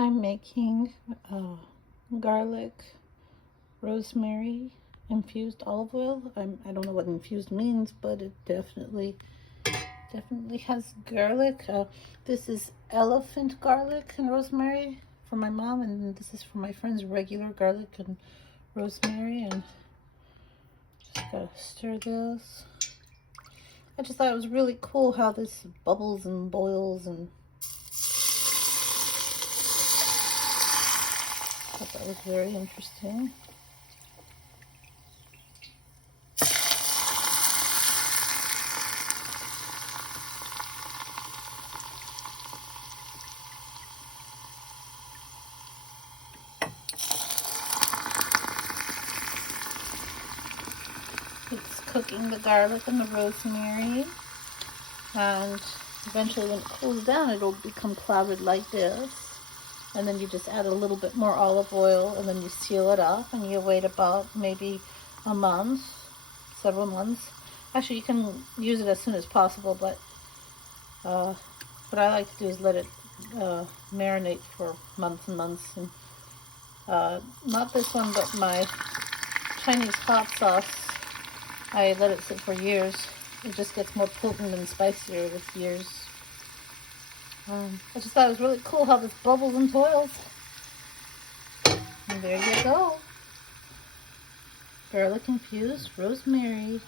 I'm making garlic, rosemary, infused olive oil. I don't know what infused means, but it definitely has garlic. This is elephant garlic and rosemary for my mom, and this is for my friends, regular garlic and rosemary. And just gotta stir this. I just thought it was really cool how this bubbles and boils, and I thought that was very interesting. It's cooking the garlic and the rosemary, and eventually when it cools down it'll become clouded like this, and then you just add a little bit more olive oil, and then you seal it up, and you wait about maybe a month, several months. Actually, you can use it as soon as possible, but what I like to do is let it marinate for months and months. And not this one, but my Chinese hot sauce, I let it sit for years. It just gets more potent and spicier with years. I just thought it was really cool how this bubbles and boils. And there you go. Garlic infused rosemary.